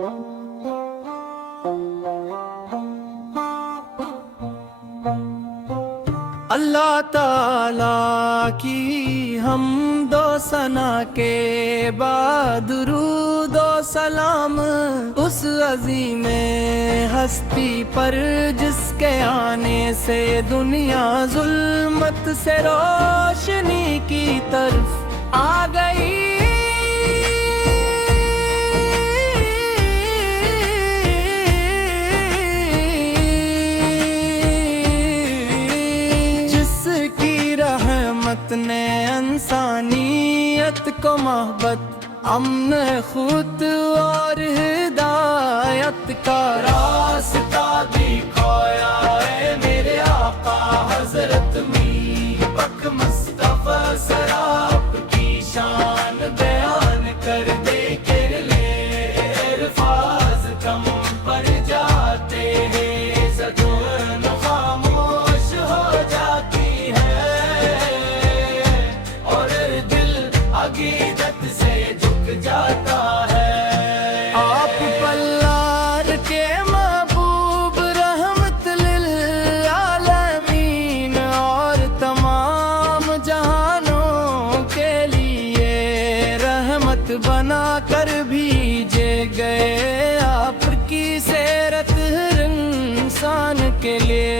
اللہ تعالیٰ کی حمد و ثنا کے بعد درود و سلام اس عظیم ہستی پر جس کے آنے سے دنیا ظلمت سے روشنی کی طرف آ گئی۔ نے انسانیت کو محبت، امن، خود اور ہدایت کا راستہ دکھایا ہے۔ میرے آقا حضرت میر پاک مصطفیٰ سراب کی شان بیان کر دے کے لے الفاظ کم پڑ جاتے ہیں، زبان خاموش ہو جاتی عقیدت سے جھک جاتا ہے۔ آپ پلار کے محبوب رحمت للعالمین اور تمام جہانوں کے لیے رحمت بنا کر بھیجے گئے۔ آپ کی سیرت ہر انسان کے لیے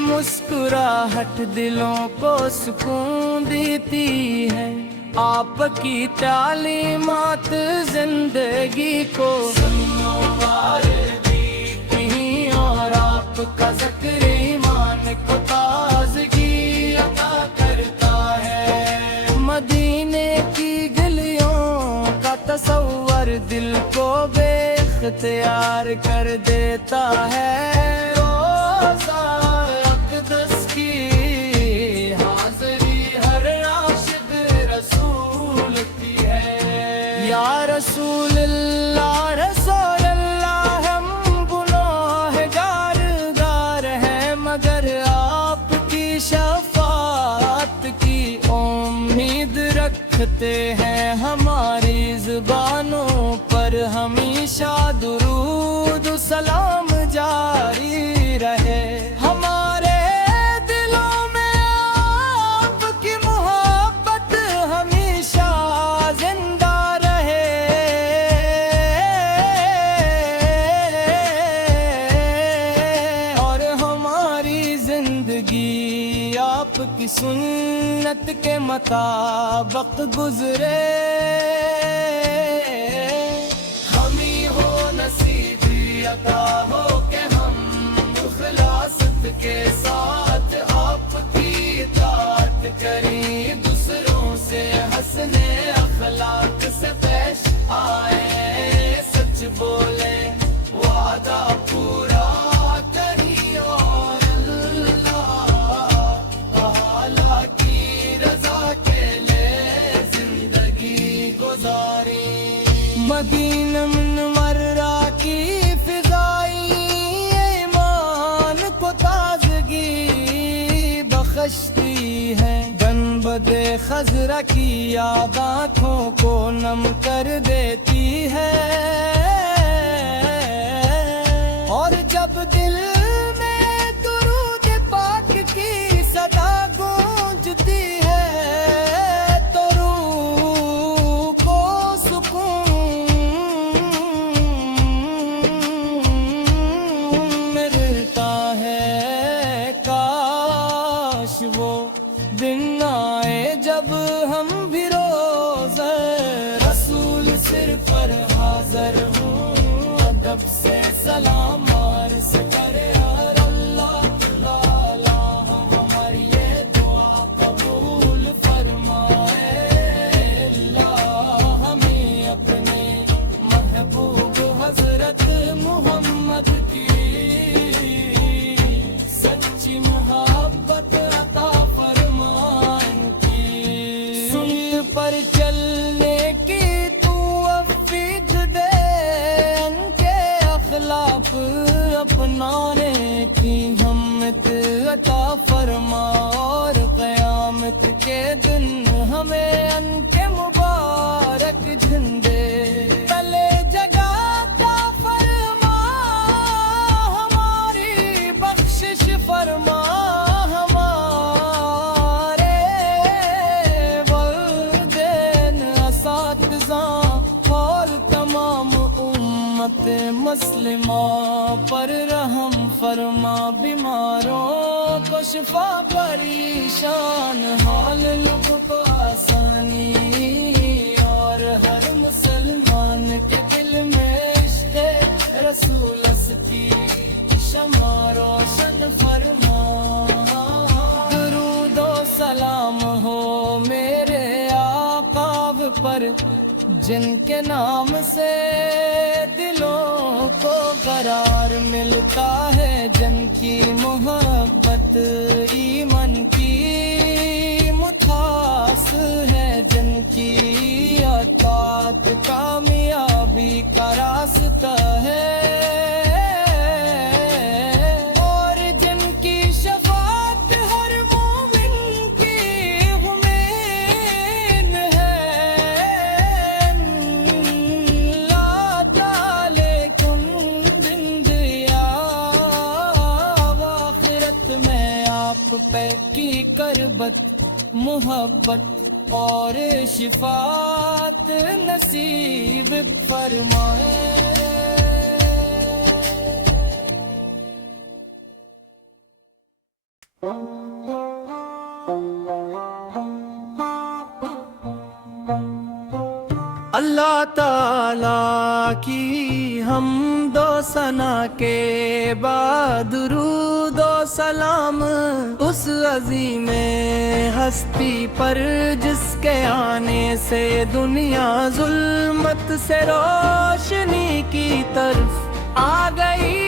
مسکراہٹ دلوں کو سکون دیتی ہے۔ آپ کی تعلیمات زندگی کو سنوار دیتی ہیں اور آپ کا ذکر ایمان کو تازگی عطا کرتا ہے۔ مدینے کی گلیوں کا تصور دل کو بے اختیار کر دیتا ہے۔ رسول اللہ رسول اللہ ہم گناہگار گار ہیں، مگر آپ کی شفاعت کی امید رکھتے ہیں۔ ہماری زبانوں پر ہمیشہ درود و سلام جاری رہے۔ ہمارے دلوں میں آپ کی محبت ہمیشہ زندہ آپ کی سنت کے مطابق گزرے۔ ہمیں ہو نصیب عطا ہو کہ ہم اخلاص کے ساتھ آپ کی اطاعت کریں، دوسروں سے حسن اخلاق سے پیش آئے، سچ بولے وعدہ پورا کری اور مدینہ منورہ کی فضائی ایمان کو تازگی بخشتی ہے، گنبد خضرا کی یاد آنکھوں کو نم کر دیتی ہے، اور جب دل میں درود پاک کی صدا گونجتی ہے تو روح کو سکون وہ دن آئے جب ہم بھی روزہ رسول سر پر حاضر ہوں، ادب سے سلام عرض کرے اور اللہ تعالیٰ ہماری یہ دعا قبول فرمائے۔ اللہ ہمیں اپنے محبوب حضرت محمد کی سچی محبت پر چلنے کی توفیق دے، ان کے اخلاق اپنانے کی ہمت عطا فرما اور قیامت کے دن ہمیں ان کے مبارک جھنڈے تلے جگاتا فرما، ہماری بخشش فرما، ہمارے والدین اساتذہ اور تمام امت مسلمہ پر رحم فرما، بیماروں کو شفا، پریشان حال لوگوں کو آسانی، اور ہر مسلمان کے دل میں عشق رسول ہستی شمع روشن فرما۔ درود و سلام ہو میرے آقا پر، جن کے نام سے دلوں کو قرار ملتا ہے، جن کی محبت ایمان کی مٹھاس ہے، جن کی اطاعت کامیابی کا راستہ ہے، اور جن کی شفاعت ہر مومن کی امید ہے۔ اللہ تعالی کن زندیا آخرت میں آپ پہ کی کربت محبت اور شفاعت نصیب فرمائے۔ اللہ تعالیٰ کی حمد و ثنا کے بعد درود و سلام اس عظیم ہستی پر، جس کے آنے سے دنیا ظلمت سے روشنی کی طرف آ گئی۔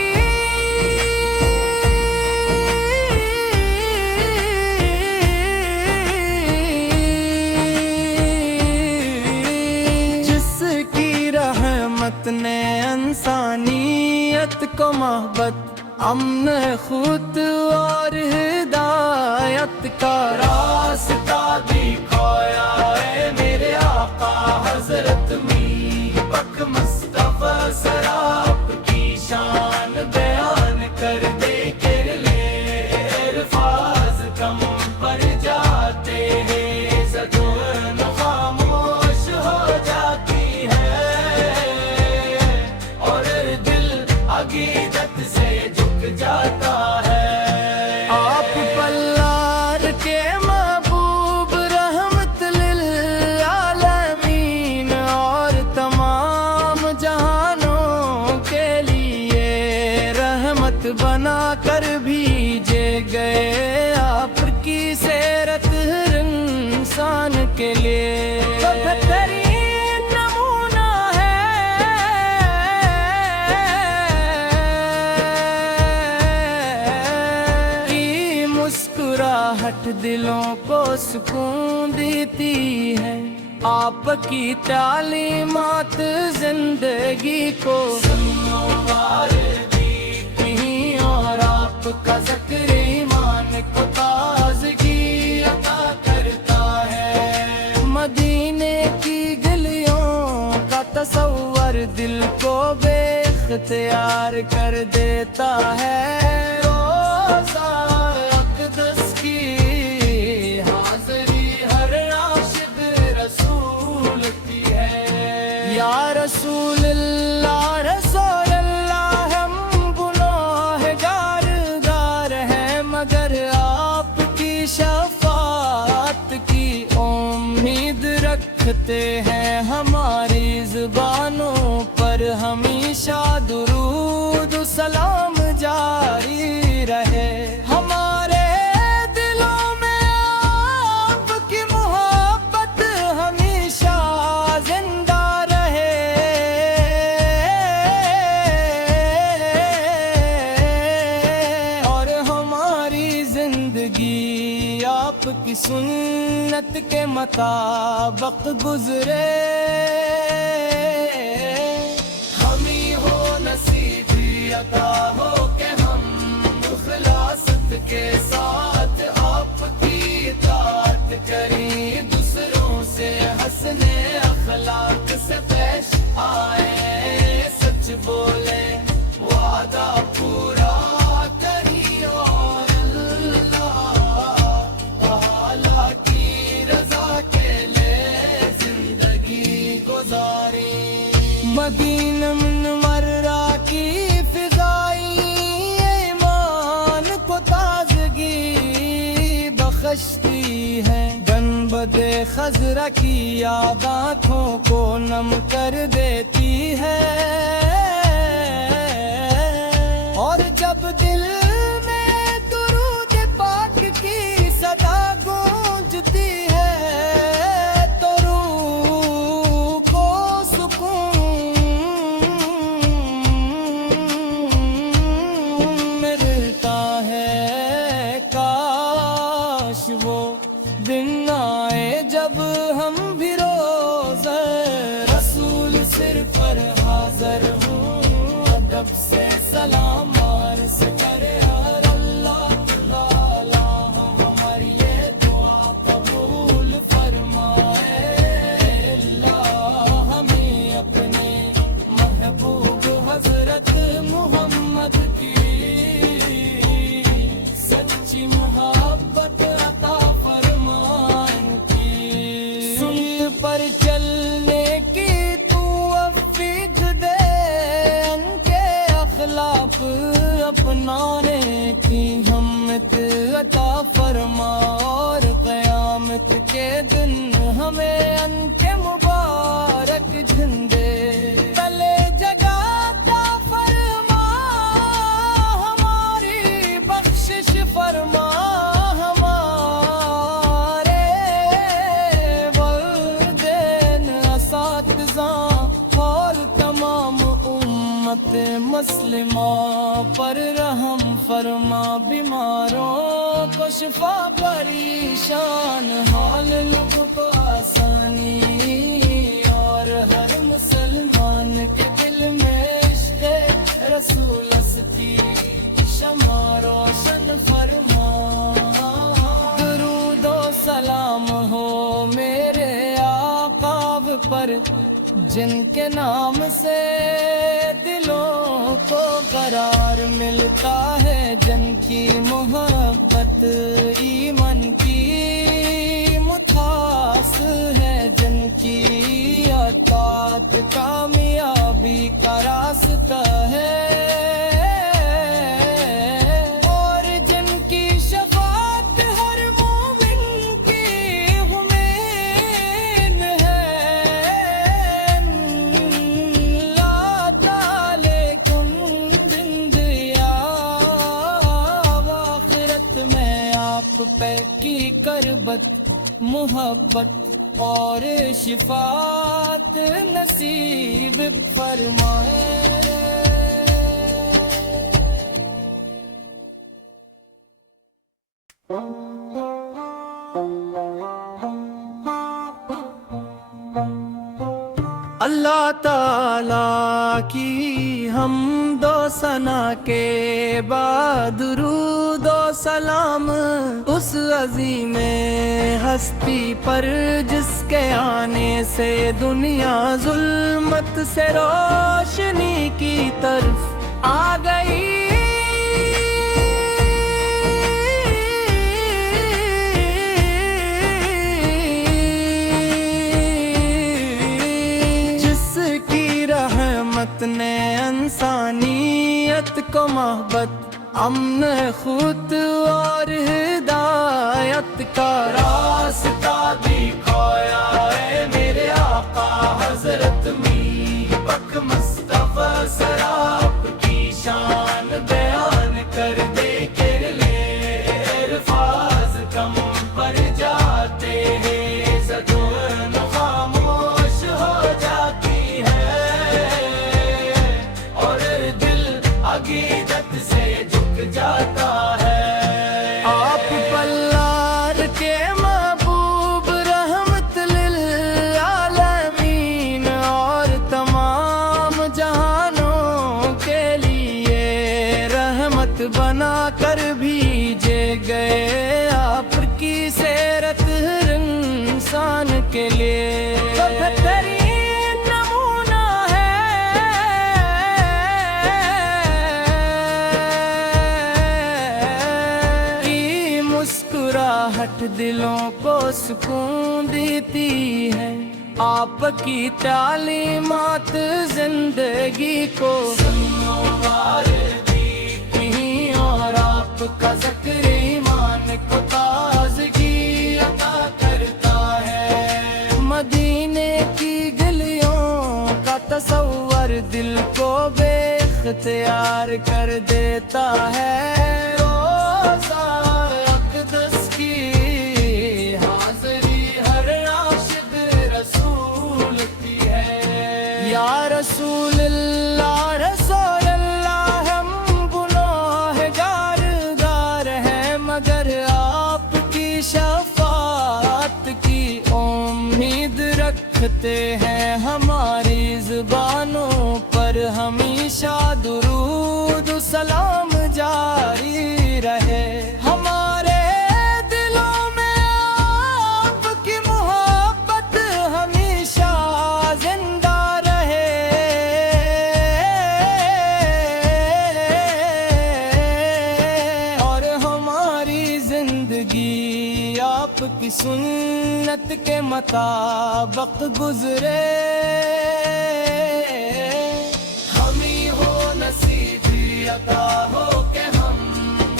نے انسانیت کو محبت، امن، خود اور ہدایت کا راستہ دکھایا ہے۔ میرے آقا حضرت میر بک مصطفیٰ سراب کی شان بیان کر دے کے لے الفاظ کم پڑ جاتے ہیں، زبان خاموش ہو جاتی ہے، عقیدت سے جھک جاتا ہے۔ آپ پلار کے محبوب رحمت للعالمین، اور تمام جہانوں کے لیے رحمت بنا کر بھیجے گئے۔ آپ کی سیرت ہر انسان کے لیے بہترین نمونہ ہے۔ مسکراہٹ دلوں کو سکون دیتی ہے، آپ کی تعلیمات زندگی کو سنوار دیتی ہیں، اور آپ کا ذکر ایمان کو تازگی عطا کرتا ہے۔ مدینے کی گلیوں کا تصور دل کو بے اختیار کر دیتا ہے۔ روزہ اقدس کی حاضری ہر عاشق رسول کی ہے۔ یا رسول اللہ رسول اللہ، ہم گناہگار ہیں، مگر آپ کی شفاعت کی امید رکھتے ہیں۔ ہماری زبانوں پر ہمیشہ درود و سلام جاری رہے، ہمارے دلوں میں آپ کی محبت ہمیشہ زندہ رہے۔ اور ہماری زندگی آپ کی سنت کے مطابق گزرے، ہمیں ہو نصیب عطا ہو کہ ہم اخلاص دوست کے ساتھ آپ کی اطاعت کریں، دوسروں سے حسن اخلاق سے پیش آئے، سچ بولے وعدہ پورا کری اور اللہ تعالی کی رضا کے لیے زندگی گزاری۔ مدینہ منورہ کی فضائی ایمان کو تازگی بخشتی ہے، گنبد خضرا کی یاد آنکھوں کو نم کر دیتی ہے، اور جب دل میں درود پاک کی صدا گونجتی ہے تو روح کو سکون ملتا ہے۔ کاش وہ دن آئے جب ہم بھی روزہ رسول سر پر حاضر ہوں، ادب سے سلام عرض کرے اور اللہ تعالی ہماری یہ دعا قبول فرمائے۔ اللہ ہمیں اپنے محبوب حضرت محمد کی سچی محبت عطا فرمائے کی، سن پر چلنے کی توفیق دے، ان کے اخلاق اپنانے کی ہمت عطا فرما، اور قیامت کے دن ہمیں ان کے مبارک جھنڈے تلے جگاتا فرما، ہماری بخشش فرما، ہمارے والدین اساتذہ اور تمام امت مسلمہ پر رحم فرما، بیماروں کو شفا، پریشان حال لوگوں کو آسانی، اور ہر مسلمان کے دل میں عشق رسول استی شمع روشن فرما۔ درود و سلام ہو میرے آقا پر، جن کے نام سے دلوں کو قرار ملتا ہے، جن کی محبت ایمان کی مٹھاس ہے، جن کی اطاعت کامیابی کا راستہ ہے، اور جن کی شفاعت ہر مومن کی امید ہے، اللہ تعالی کن زندیا آخرت میں آپ پہ کی کربت محبت اور شفاعت نصیب فرمائے۔ اللہ تعالی کی حمد و ثنا کے بعد درود و سلام اس عظیم ہستی پر، جس کے آنے سے دنیا ظلمت سے روشنی کی طرف آ گئی، نے انسانیت کو محبت، امن، خود اور ہدایت کا راستہ دکھایا ہے، میرے آقا حضرت میر بک مصطفیٰ سراب کی شان بیان کر دے کے لے الفاظ کم پڑ جاتے ہیں، زدون خاموش ہو جاتی ہے، اور دل عقیدت سے جھک جاتا ہے۔ مسکراہٹ دلوں کو سکون دیتی ہے، آپ کی تعلیمات زندگی کو سنوار دیتی ہیں، اور آپ کا ذکر ایمان کو تازگی عطا کرتا ہے۔ مدینے کی گلیوں کا تصور دل کو بے اختیار کر دیتا ہے، روزہ اقدس کی حاضری ہر عاشق رسول کی ہے۔ یا رسول اللہ رسول اللہ، ہم گناہگار گار ہیں، مگر آپ کی شفاعت کی امید رکھتے ہیں۔ ہماری زبانوں پر ہمیشہ درود و سلام جاری رہے، ہمارے دلوں میں آپ کی محبت ہمیشہ زندہ رہے۔ اور ہماری زندگی آپ کی سنت کے مطابق گزرے، ہمیں ہو نصیب عطا ہو کہ ہم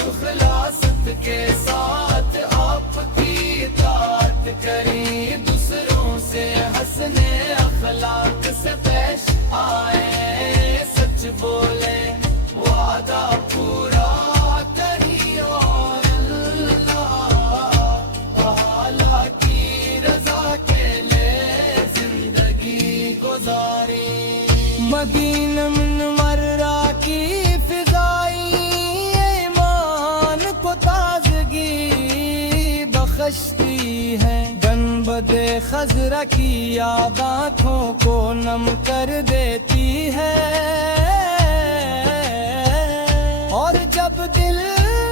اخلاصت کے ساتھ آپ کی اطاعت کریں، دوسروں سے حسن اخلاق سے پیش آئیں، سچ بولے وعدہ پورا کریں، اور اللہ تعالی کی رضا کے لیے زندگی گزاریں۔ مدینہ منورہ کی فضائی ایمان کو تازگی بخشتی ہے، گنبد خضرا کی یاد آنکھوں کو نم کر دیتی ہے، اور جب دل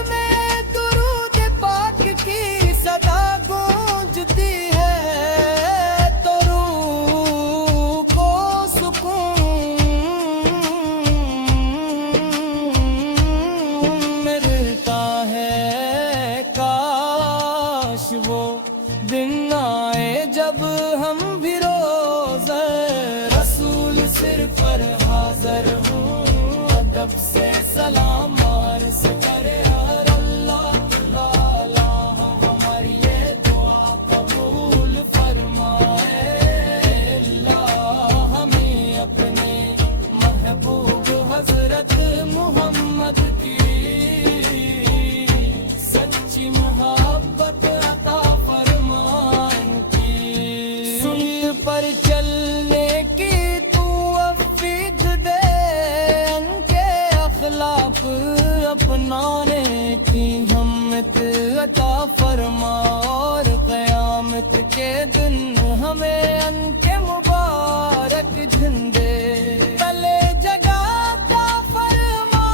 میں درود پاک کی صدا گونجتی ہے تو روح کو سکون ملتا ہے۔ کاش وہ دن آئے جب ہم بھی روزہ رسول سر پر حاضر ہوں، ادب سے سلام عرض کرے، اور اللہ تعالی ہماری یہ دعا قبول فرمائے۔ اللہ ہمیں اپنے محبوب حضرت محمد کی سچی محبت عطا فرمائے کی، سنت پر چلنے کی توفیق دے، ان کے اخلاق اپنانے کی ہمت عطا فرما، اور قیامت کے دن ہمیں ان کے مبارک جھنڈے تلے جگاتا فرما،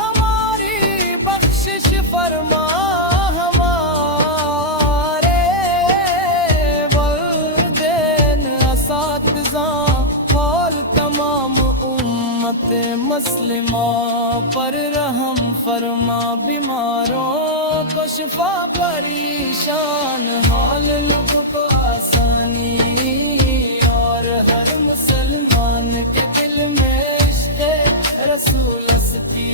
ہماری بخشش فرما، ہمارے والدین اساتذہ اور تمام امت مسلمہ پر رحم فرما، بیماروں کو شفا، پریشان حال لوگوں کو آسانی، اور ہر مسلمان کے دل میں عشق رسول ہستی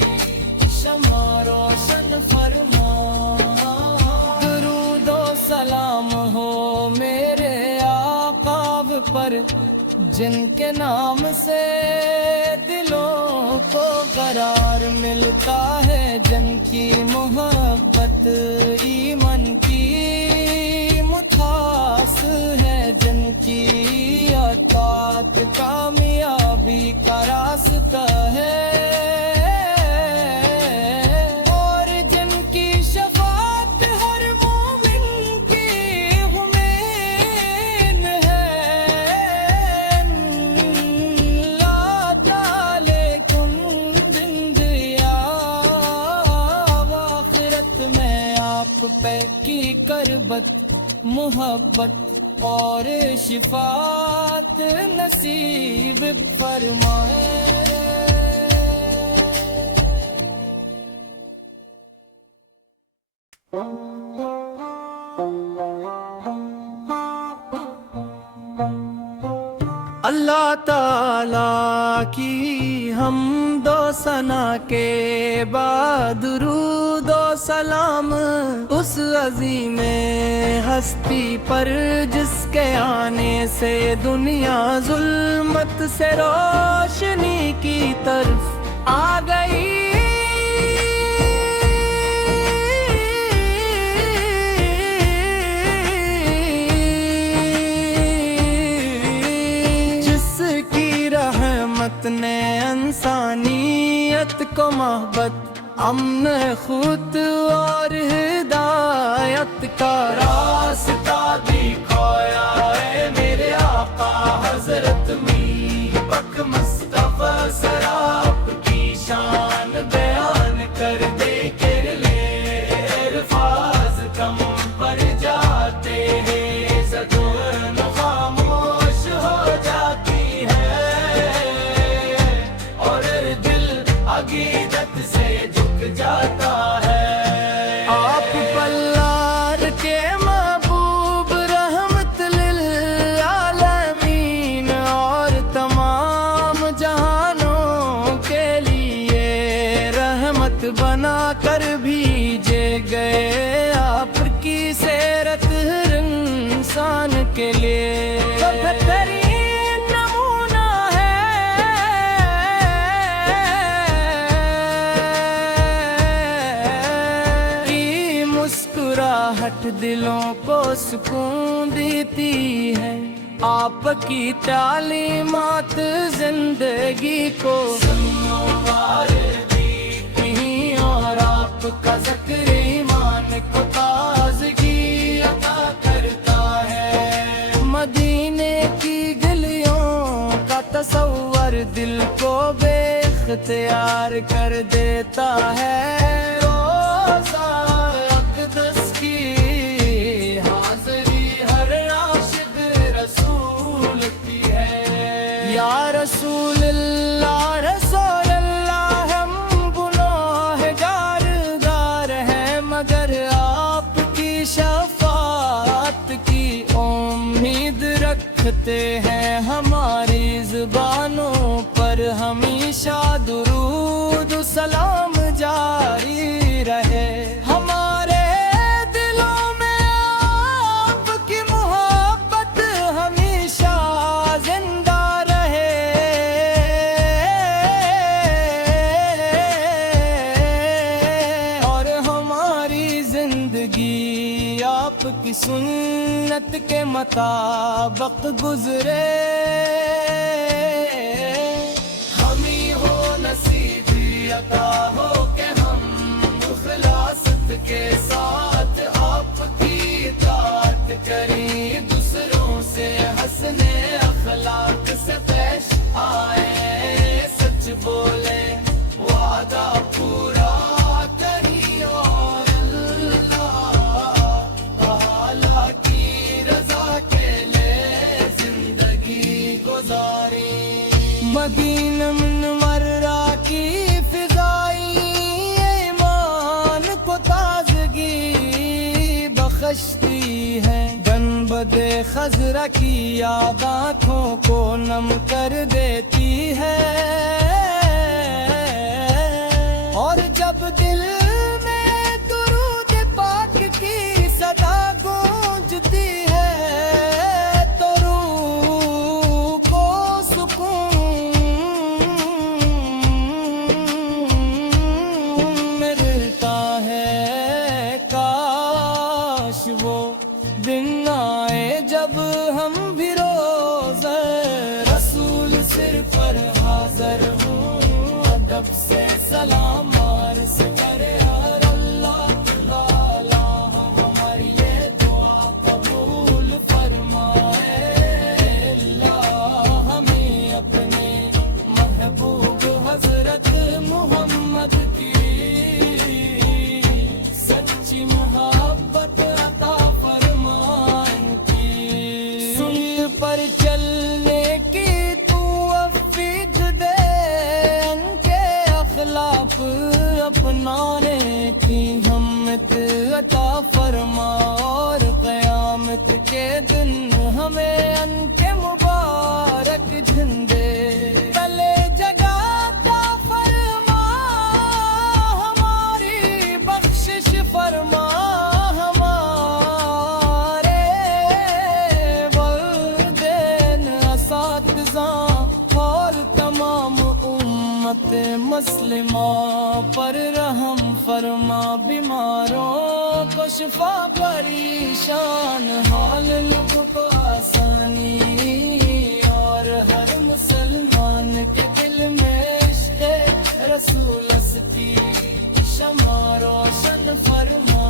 شمع روشن فرما۔ درود و سلام ہو میرے آقا پر، جن کے نام سے دلوں کو قرار ملتا ہے، جن کی محبت ایمان کی مٹھاس ہے، جن کی اطاعت کامیابی کا راستہ ہے، اور جن کی شفاعت ہر مومن کی امید ہے۔ اللہ تعالی کن زندیا آخرت میں آپ پہ کی کربت محبت اور شفاعت نصیب فرمائے۔ اللہ تعالیٰ کی حمد و ثنا کے بعد درود و سلام اس عظیم ہستی پر جس کے آنے سے دنیا ظلمت سے روشنی کی طرف آ گئی، نے انسانیت کو محبت، امن، خود اور ہدایت کا راستہ دکھایا ہے میرے آقا حضرت میر بک مصطفیٰ سراب کی شان بیان کر دے کر لے الفاظ کم پڑ جاتے ہیں، زدون خاموش ہو جاتی ہے، عقیدت سے جھک جاتا ہے۔ آپ پلار کے محبوب رحمت للعالمین اور تمام جہانوں کے لیے رحمت بنا کر بھیجے گئے، آپ کی سیرت ہر انسان کے لیے بہترین نمونہ مسکراہٹ دلوں کو سکون دیتی ہے، آپ کی تعلیمات زندگی کو سنوار دیتی، اور آپ کا ذکر ایمان کو تازگی عطا کرتا ہے، مدینے کی گلیوں کا تصور دل کو بے اختیار کر دیتا ہے، روزہ اقدس کی حاضری ہر عاشق رسول کی ہے، یا رسول اللہ رسول اللہ، ہم گناہگار گار ہیں مگر آپ کی شفاعت کی امید رکھتے ہیں، ہماری زبانوں پر ہمیشہ درود و سلام جاری رہے، ہمارے دلوں میں آپ کی محبت ہمیشہ زندہ رہے، اور ہماری زندگی آپ کی سنت کے مطابق گزرے، ہمیں ہو نصیب عطا ہو کہ ہم اخلاصت کے ساتھ آپ کی اطاعت کریں، دوسروں سے حسن اخلاق سے پیش آئے، سچ بولے وعدہ پورا کری، اور اللہ تعالیٰ کی رضا کے لیے زندگی گزاری، مدینہ منورہ کی فضائی ایمان کو تازگی بخشتی ہے، گنبد خضرا کی یاد آنکھوں کو نم کر دیتی ہے، اور جب دل میں درود پاک کی صدا گونجتی ہے تو روح کو سکون ملتا ہے، کاش وہ دن آئے جب ہم بھی روزہ رسول سر پر حاضر ہوں، ادب سے سلام عرض کرے، اور اللہ تعالیٰ ہماری یہ دعا قبول فرمائے، اللہ ہمیں اپنے محبوب حضرت محمد کی سچی محبت عطا فرمائے، سن پر چلنے کی توفیق دے، ان کے اخلاق اپنانے کی ہمت عطا علماء ہمارے، والدین اساتذہ اور تمام امت مسلمہ پر رحم فرما، بیماروں کو شفا، پریشان حال لوگوں کو آسانی، اور ہر مسلمان کے دل میں عشق رسول ہستی شمع روشن فرما۔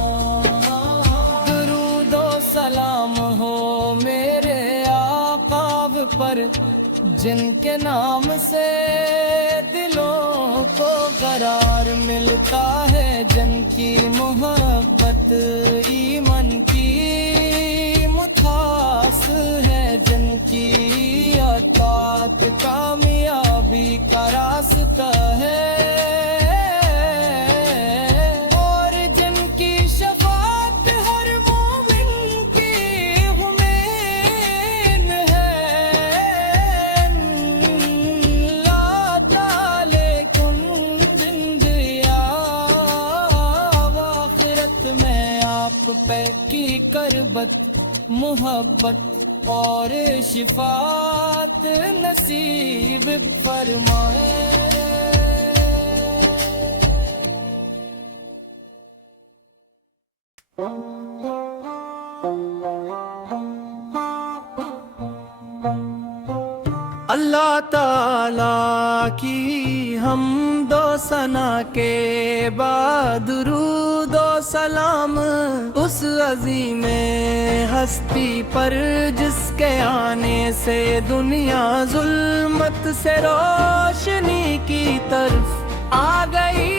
درود و سلام ہو میرے آقا پر، جن کے نام سے دلوں کو قرار ملتا ہے، جن کی محبت ایمان کی مٹھاس ہے، جن کی اطاعت کامیابی کا راستہ ہے، اور جن کی شفاعت ہر مومن کی امید ہے۔ اللہ تعالی کن زندیا آخرت میں آپ پہ کی کربت، محبت اور شفاعت نصیب فرمائے۔ اللہ تعالیٰ کی حمد و ثنا کے بعد درود و سلام اس عظیم ہستی پر، جس کے آنے سے دنیا ظلمت سے روشنی کی طرف آ گئی۔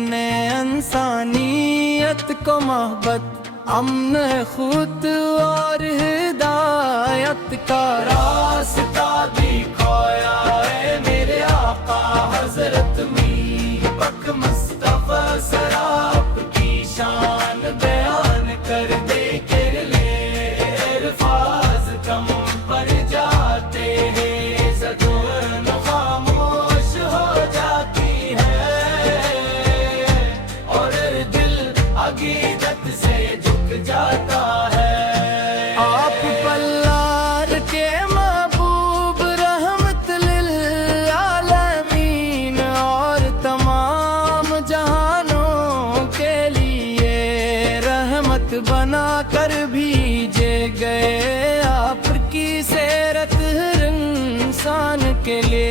نے انسانیت کو محبت، امن، خود اور ہدایت کا راستہ دکھایا ہے، میرے آقا حضرت میر پاک مصطفیٰ سراپ کی شان بیان کر دے کے لے الفاظ کم پڑ جاتے ہیں، زبان خاموش ہو جاتی ہے، عقیدت سے جھک جاتا ہے۔ آپ پلار کے محبوب، رحمت للعالمین، اور تمام جہانوں کے لیے رحمت بنا کر بھیجے گئے، آپ کی سیرت ہر انسان کے لیے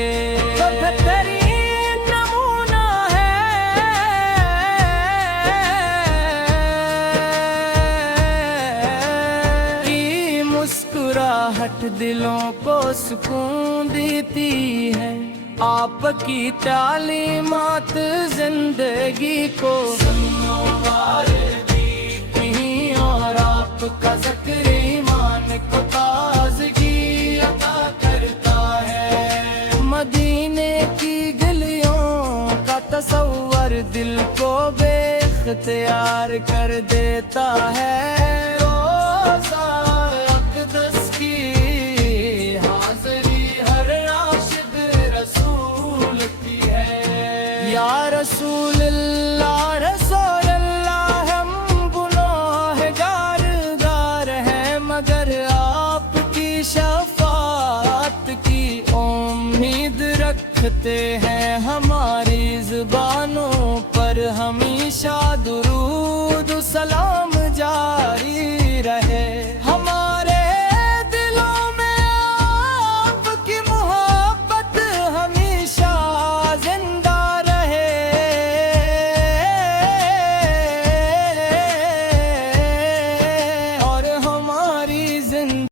دلوں کو سکون دیتی ہے، آپ کی تعلیمات زندگی کو سنوار دیتی، اور آپ کا ذکر ایمان کو تازگی عطا کرتا ہے۔ مدینے کی گلیوں کا تصور دل کو بے اختیار کر دیتا ہے، روزہ اقدس کی یا رسول اللہ ہم گناہگار گار ہیں، مگر آپ کی شفاعت کی امید رکھتے ہیں، ہماری زبانوں پر ہم